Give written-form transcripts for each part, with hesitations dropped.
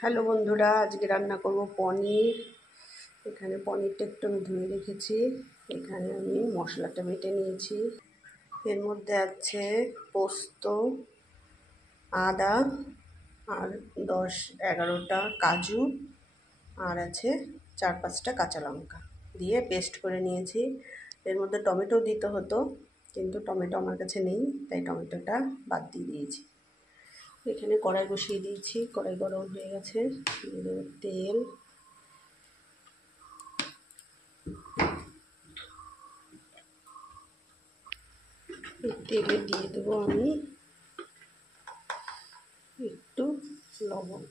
Hello বন্ধুরা, আজকে রান্না করব পনির। এখানে পনিরটা একটু আমি ধুয়ে রেখেছি। এখানে আমি মশলাটা বেটে নিয়েছি। এর মধ্যে আছে পোস্ত, আদা আর 10-11টা কাজু, আর আছে 4-5টা কাঁচা লঙ্কা দিয়ে পেস্ট করে নিয়েছি। এর মধ্যে টমেটো দিতে হতো, কিন্তু টমেটো আমার কাছে নেই, তাই টমেটোটা বাদ দিয়ে দিয়েছি। এখানে কড়াই বসিয়ে দিয়েছি, কড়াই গরম হয়ে গেছে। দিয়ে দেবো তেল, তেলে দিয়ে দেবো আমি একটু লবণ।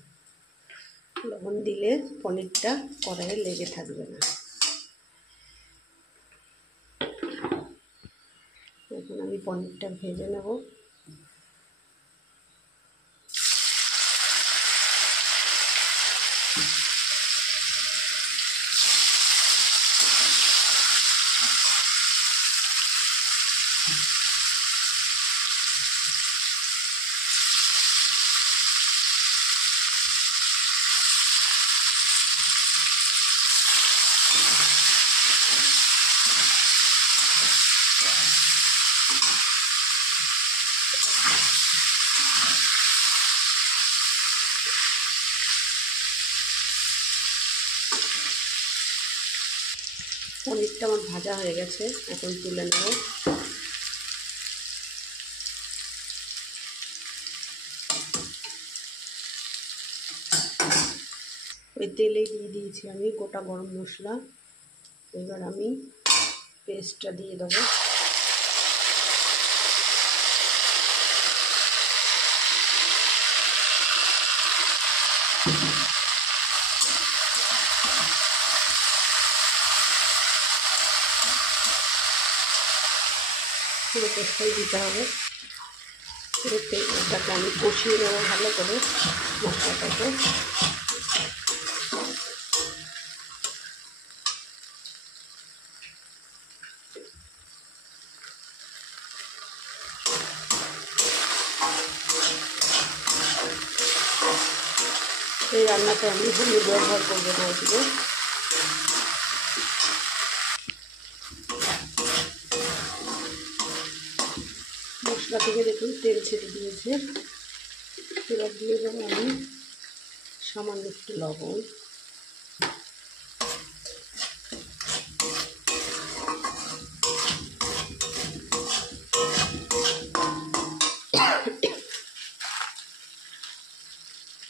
লবণ দিলে পনিরটা কড়াইয়ে লেগে থাকবে না। এখন আমি পনিরটা ভেজে নেব। পনিরটা আমার ভাজা হয়ে গেছে, এখন তুলে নেব। ওই তেলে দিয়ে দিয়েছি আমি গোটা গরম মশলা। এবার আমি পেস্টটা দিয়ে দেবো। পুরো পেস্টটাই দিতে হবে। পুরো পেস্টটাকে আমি কষিয়ে নেবো ভালো করে মশলাটাকে। এই রান্নাতে আমি হলুদ ব্যবহার করবো না আজকে। মশলা থেকে দেখুন তেল ছেড়ে দিয়েছে। এবার দিয়ে দেবো আমি সামান্য একটু লবণ,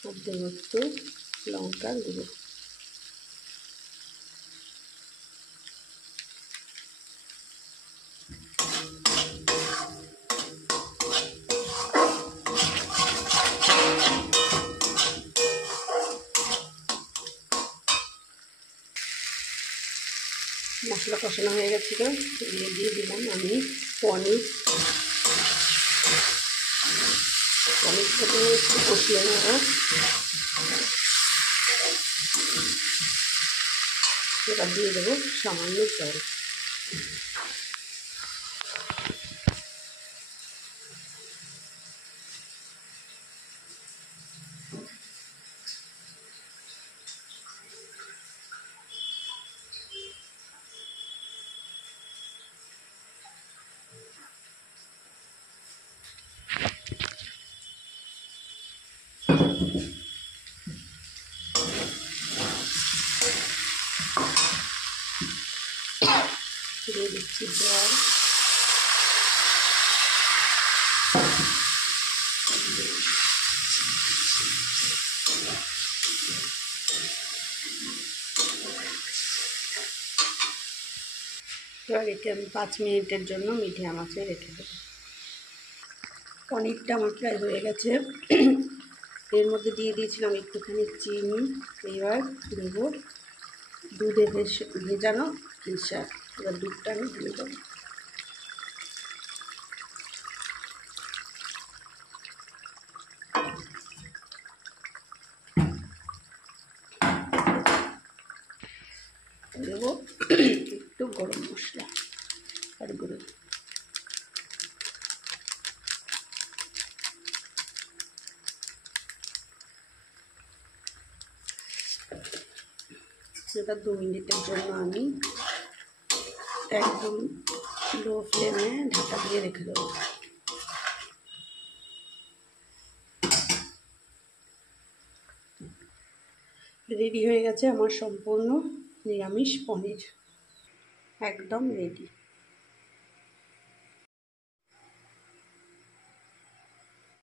আর দেবো একটু লঙ্কার গুঁড়ো। মশলা কষানো হয়ে গেছিলো, দিয়ে দিলাম আমি পনির। পনিরটাকে একটু কষিয়ে নেব। এবার দিয়ে দেবো সামান্য জল। দিয়ে দিচ্ছি জল। এবার একে আমি 5 মিনিটের জন্য মিডিয়াম আঁচে রেখে দেবো। পনিরটা আমার প্রায় হয়ে গেছে। এর মধ্যে দিয়ে দিয়েছিলাম একটুখানি চিনি। এবার দেবো দুধে ভেজানো কেশর। এবার দুধটা আমি দিয়ে দেবো। দেবো একটু গরম মশলা আর গুঁড়ো। এটা 2 মিনিটের জন্য আমি একদম লো ফ্লেমে ঢাকা দিয়ে রেখে দেবো। রেডি হয়ে গেছে আমার সম্পূর্ণ নিরামিষ পনির, একদম রেডি।